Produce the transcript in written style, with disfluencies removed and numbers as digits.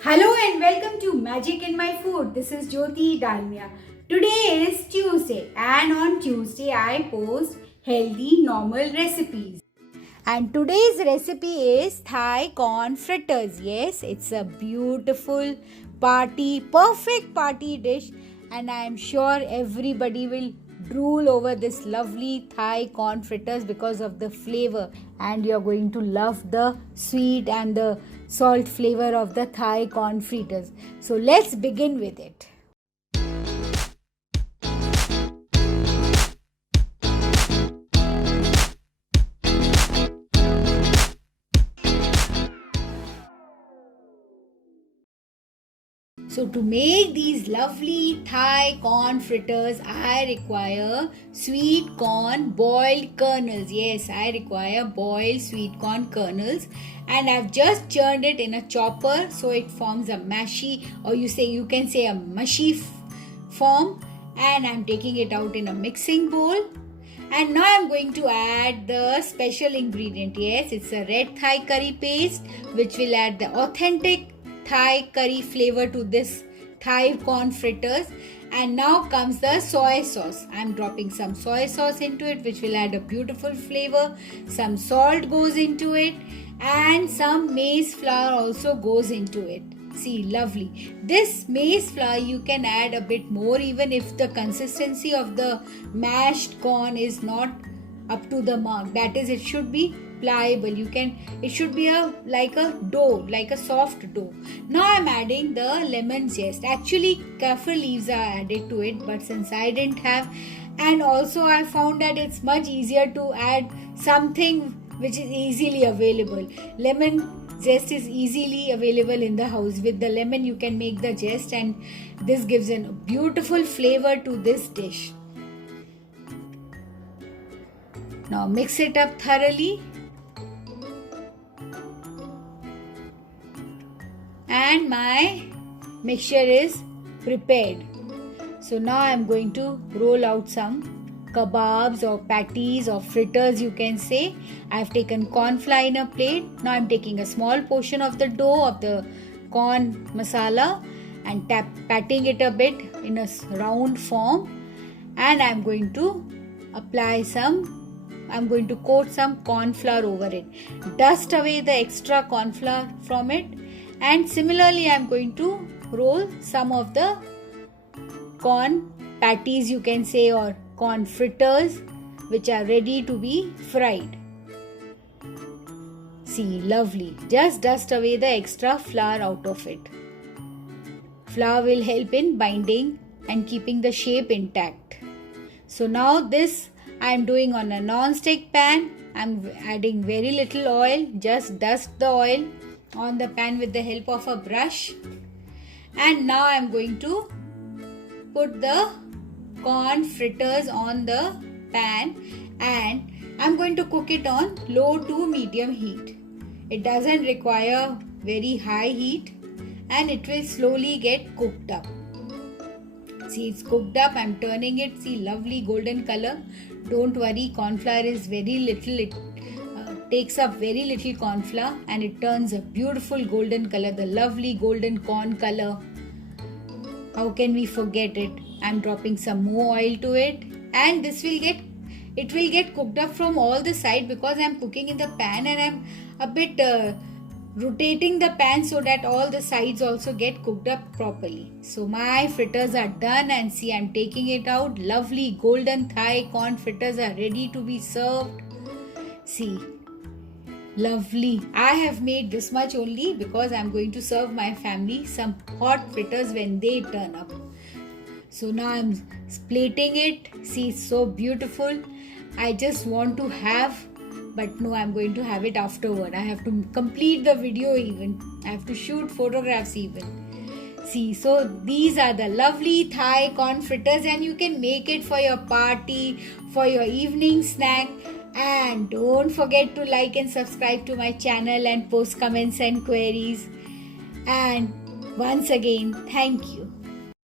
Hello and welcome to Magic in My Food. This is Jyoti Dalmia. Today is Tuesday and on Tuesday I post healthy normal recipes. And today's recipe is Thai Corn Fritters. Yes, it's a beautiful perfect party dish, and I am sure everybody will drool over this lovely Thai corn fritters because of the flavor, and you're going to love the sweet and the salt flavor of the Thai corn fritters. So let's begin with it. So to make these lovely Thai corn fritters, I require sweet corn boiled kernels. Yes, I require boiled sweet corn kernels, and I've just churned it in a chopper so it forms a mashy, or you can say a mushy form, and I'm taking it out in a mixing bowl. And now I'm going to add the special ingredient. Yes, it's a red Thai curry paste which will add the authentic Thai curry flavor to this Thai corn fritters. And now comes the soy sauce. I'm dropping some soy sauce into it, which will add a beautiful flavor. Some salt goes into it, and some maize flour also goes into it. See, lovely. This maize flour you can add a bit more even if the consistency of the mashed corn is not up to the mark. That is, it should be pliable. It should be like a dough, like a soft dough. Now I'm adding the lemon zest. Actually, Kafir leaves are added to it, but since I didn't have, and also I found that it's much easier to add something which is easily available. Lemon zest is easily available in the house. With the lemon you can make the zest, and this gives a beautiful flavor to this dish. Now mix it up thoroughly, and my mixture is prepared. So now I'm going to roll out some kebabs or patties or fritters, you can say. I've taken cornflour in a plate. Now I'm taking a small portion of the dough of the corn masala and patting it a bit in a round form, and I'm going to coat some corn flour over it. Dust away the extra corn flour from it, and similarly I'm going to roll some of the corn patties, you can say, or corn fritters, which are ready to be fried. See, lovely. Just dust away the extra flour out of it. Flour will help in binding and keeping the shape intact. So now this I am doing on a non-stick pan. I'm adding very little oil. Just dust the oil on the pan with the help of a brush. And now I am going to put the corn fritters on the pan, and I'm going to cook it on low to medium heat. It doesn't require very high heat, and it will slowly get cooked up. See, it's cooked up. I'm turning it. See, lovely golden color. Don't worry, corn flour is very little. It takes up very little corn flour, and it turns a beautiful golden color, the lovely golden corn color. How can we forget it? I'm dropping some more oil to it, and it will get cooked up from all the sides because I'm cooking in the pan, and I'm a bit rotating the pan so that all the sides also get cooked up properly. So my fritters are done, and see, I'm taking it out. Lovely golden Thai corn fritters are ready to be served. See, lovely. I have made this much only because I'm going to serve my family some hot fritters when they turn up. So now I'm plating it. See, it's so beautiful. I just want to have, but no, I'm going to have it afterward. I have to complete the video even. I have to shoot photographs even. See, so these are the lovely Thai corn fritters, and you can make it for your party, for your evening snack. And don't forget to like and subscribe to my channel and post comments and queries. And once again, thank you.